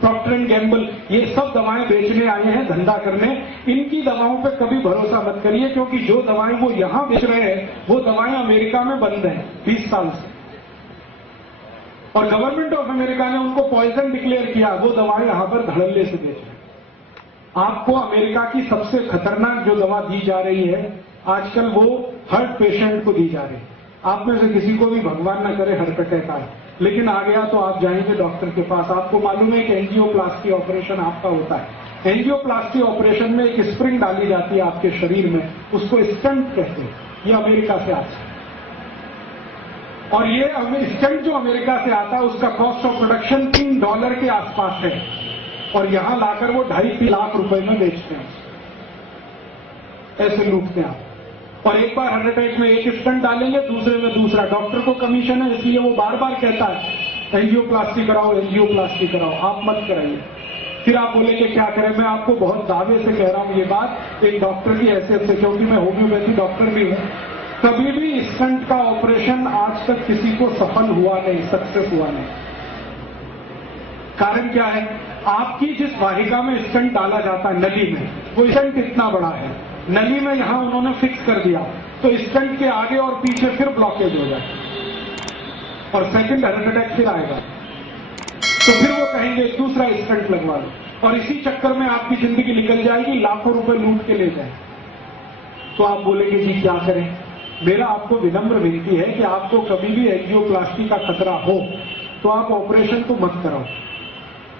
Procter and Gamble, ये सब दवाएं बेचने आए हैं, धंधा करने। इनकी दवाओं पे कभी भरोसा मत करिए, क्योंकि जो दवाएं वो यहां बेच रहे हैं वो दवाएं अमेरिका में बंद हैं 20 साल से, और गवर्नमेंट ऑफ अमेरिका ने उनको पॉइजन डिक्लेयर किया। वो दवाएं यहां पर धड़ल्ले से बेच रहे हैं। आपको अमेरिका की सबसे खतरनाक जो दवा दी जा रही है आजकल, वो हार्ट पेशेंट को दी जा रही है। आप में से किसी को भी भगवान न करे हार्ट अटैक आए, लेकिन आ गया तो आप जाएंगे डॉक्टर के पास। आपको मालूम है कि एंजियोप्लास्टी ऑपरेशन आपका होता है। एंजियोप्लास्टी ऑपरेशन में एक स्प्रिंग डाली जाती है आपके शरीर में, उसको स्टंट कहते हैं। ये अमेरिका से आता है, और ये स्टंट जो अमेरिका से आता है उसका कॉस्ट ऑफ प्रोडक्शन $3 के आसपास है, और यहां लाकर वो 2.5-3 लाख रुपए में बेचते हैं। ऐसे लूटते हैं आप। और एक बार हार्ट अटैक में एक स्टंट डालेंगे, दूसरे में दूसरा। डॉक्टर को कमीशन है, इसलिए वो बार बार कहता है एंजियोप्लास्टी कराओ, एंजियोप्लास्टी कराओ। आप मत कराइए। फिर आप बोलेंगे क्या करें। मैं आपको बहुत दावे से कह रहा हूं ये बात, एक डॉक्टर की हैसियत से, क्योंकि मैं होम्योपैथी डॉक्टर भी हूं। कभी भी स्टंट का ऑपरेशन आज तक किसी को सफल हुआ नहीं, सक्सेस हुआ नहीं। कारण क्या है? आपकी जिस वाहिका में स्टंट डाला जाता है नली में, वो स्टंट इतना बड़ा है, नली में यहां उन्होंने फिक्स कर दिया, तो स्टंट के आगे और पीछे फिर ब्लॉकेज हो जाए और सेकंड हार्ट अटैक फिर आएगा। तो फिर वो कहेंगे दूसरा स्टंट लगवा लो, और इसी चक्कर में आपकी जिंदगी निकल जाएगी, लाखों रुपए लूट के ले जाए। तो आप बोलेंगे जी क्या करें। मेरा आपको विनम्र विनती है कि आपको कभी भी एंजियोप्लास्टी का खतरा हो तो आप ऑपरेशन तो मत कराओ।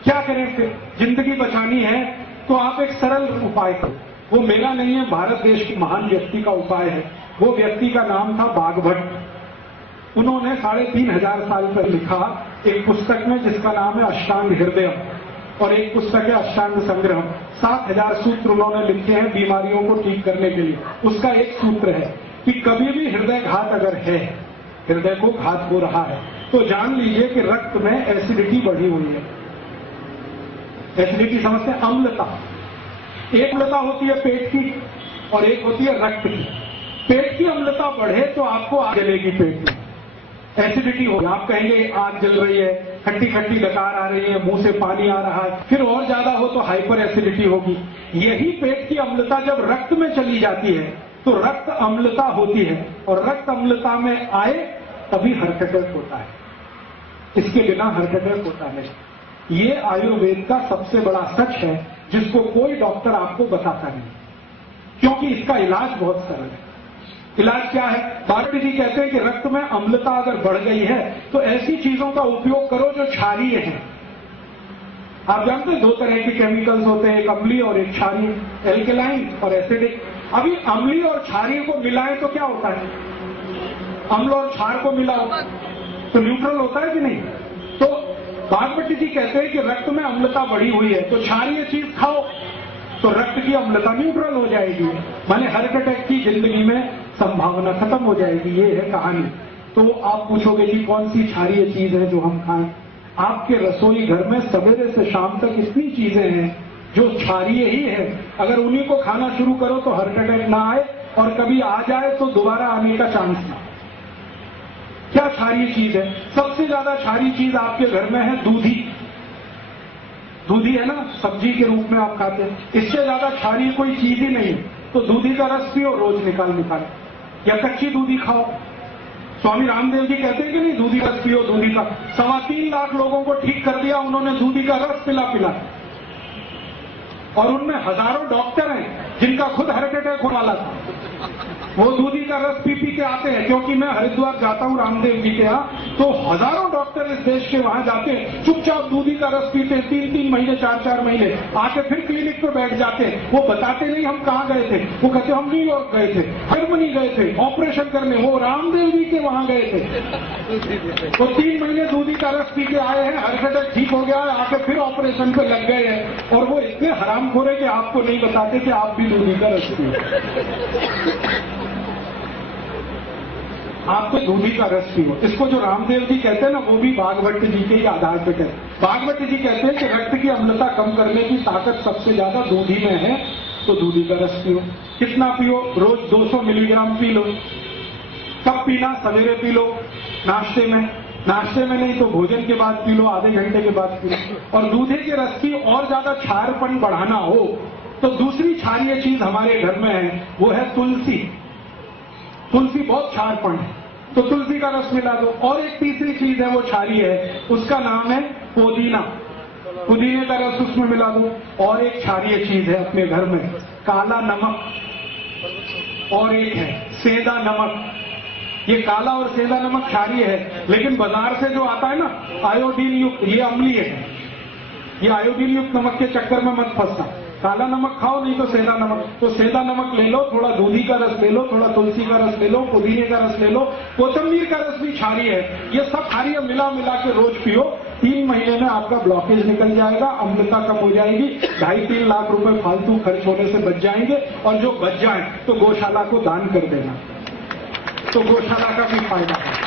क्या करें फिर? जिंदगी बचानी है तो आप एक सरल उपाय करो। वो मेरा नहीं है, भारत देश की महान व्यक्ति का उपाय है। वो व्यक्ति का नाम था बागभट्ट। उन्होंने 3500 साल पहले लिखा एक पुस्तक में जिसका नाम है अष्टांग हृदय, और एक पुस्तक है अष्टांग संग्रह। 7000 सूत्र उन्होंने लिखे हैं बीमारियों को ठीक करने के लिए। उसका एक सूत्र है कि कभी भी हृदय घात अगर है, हृदय को घात हो रहा है, तो जान लीजिए कि रक्त में एसिडिटी बढ़ी हुई है। एसिडिटी समझते हैं? अम्लता। एक अम्लता होती है पेट की और एक होती है रक्त की। पेट की अम्लता बढ़े तो आपको आग जलेगी पेट में, एसिडिटी होगी। आप कहेंगे आग जल रही है, खट्टी खट्टी डकार आ रही है, मुंह से पानी आ रहा है। फिर और ज्यादा हो तो हाइपर एसिडिटी होगी। यही पेट की अम्लता जब रक्त में चली जाती है तो रक्त अम्लता होती है, और रक्त अम्लता में आए तभी हार्ट अटैक होता है। इसके बिना हार्ट अटैक होता नहीं। ये आयुर्वेद का सबसे बड़ा सच है जिसको कोई डॉक्टर आपको बताता नहीं, क्योंकि इसका इलाज बहुत सरल है। इलाज क्या है? बागवट जी कहते हैं कि रक्त में अम्लता अगर बढ़ गई है तो ऐसी चीजों का उपयोग करो जो क्षारीय हैं। आप जानते हैं 2 तरह के केमिकल्स होते हैं, एक अम्लीय और एक क्षारीय, एल्केलाइन और एसिडिक। अभी अम्लीय और क्षारीय को मिलाएं तो क्या होता है? अम्ल और क्षार को मिलाओ तो न्यूट्रल होता है कि नहीं? तो बागवट जी कहते हैं कि रक्त में अम्लता बढ़ी हुई है तो क्षारीय चीज खाओ तो रक्त की अम्लता न्यूट्रल हो जाएगी, माने हार्ट अटैक की जिंदगी में संभावना खत्म हो जाएगी। ये है कहानी। तो आप पूछोगे कि कौन सी क्षारीय चीज है जो हम खाएं? आपके रसोई घर में सवेरे से शाम तक इतनी चीजें हैं जो क्षारीय ही है। अगर उन्हीं को खाना शुरू करो तो हार्ट अटैक ना आए, और कभी आ जाए तो दोबारा आने का चांस ना। क्या क्षारीय चीज है? सबसे ज्यादा क्षारीय चीज आपके घर में है दूधी। दूधी है ना, सब्जी के रूप में आप खाते हैं। इससे ज्यादा क्षारीय कोई चीज ही नहीं है। तो दूधी का रस पियो रोज निकाल, या कच्ची दूधी खाओ। स्वामी रामदेव जी कहते हैं कि नहीं, दूधी रस पियो। दूधी का 3.25 लाख लोगों को ठीक कर दिया उन्होंने दूधी का रस पिला, और उनमें हजारों डॉक्टर हैं जिनका खुद हार्ट अटैक होने वाला था। वो दूधी का रस पी के आते हैं, क्योंकि मैं हरिद्वार जाता हूं रामदेव जी के यहाँ, तो हजारों डॉक्टर इस देश के वहां जाते हैं, चुपचाप दूधी का रस पीते, 3-3 महीने 4-4 महीने, आके फिर क्लिनिक पर बैठ जाते हैं। वो बताते नहीं हम कहाँ गए थे, वो कहते हम न्यूयॉर्क गए थे, जर्मनी गए थे ऑपरेशन करने, वो रामदेव जी के वहां गए थे। वो 3 महीने दूधी का रस पी के आए हैं, हार्ट अटैक ठीक हो गया, आके फिर ऑपरेशन पे लग गए हैं। और वो इतने हरामखोर है कि आपको नहीं बताते कि आप भी दूधी का रस पियो। आपको दूधी का रस पियो। इसको जो रामदेव जी कहते हैं ना, वो भी बागवट जी के ही आधार पे कहते हैं। बागवट जी कहते हैं कि रक्त की अम्लता कम करने की ताकत सबसे ज्यादा दूधी में है, तो दूधी का रस पियो। कितना पियो? रोज 200 मिलीग्राम पी लो। कब पीना? सवेरे पी लो नाश्ते में, नाश्ते में नहीं तो भोजन के बाद पी लो, आधे घंटे के बाद पी लो। और दूधे के रस की और ज्यादा क्षारपन बढ़ाना हो तो दूसरी क्षारीय चीज हमारे घर में है, वो है तुलसी। तुलसी बहुत क्षारपन है, तो तुलसी का रस मिला दो। और एक तीसरी चीज है वो क्षारीय है, उसका नाम है पुदीना। पुदीने का रस उसमें मिला दो। और एक क्षारीय चीज है अपने घर में, काला नमक। और एक है सेंधा नमक। ये काला और सेंधा नमक क्षारीय है, लेकिन बाजार से जो आता है ना आयोडीन युक्त, ये अम्लीय है। ये आयोडीन युक्त नमक के चक्कर में मत फंसना। काला नमक खाओ, नहीं तो सेंधा नमक। तो सेंधा नमक ले लो, थोड़ा दूधी का रस ले लो, थोड़ा तुलसी का रस ले लो, पुदीने का रस ले लो, कोतंबीर का रस भी क्षारीय है। ये सब क्षारीय मिला के रोज पियो। 3 महीने में आपका ब्लॉकेज निकल जाएगा, अम्लता कम हो जाएगी, 2.5-3 लाख रुपए फालतू खर्च होने से बच जाएंगे। और जो बच जाए तो गौशाला को दान कर देना, तो गौशाला का भी फायदा है।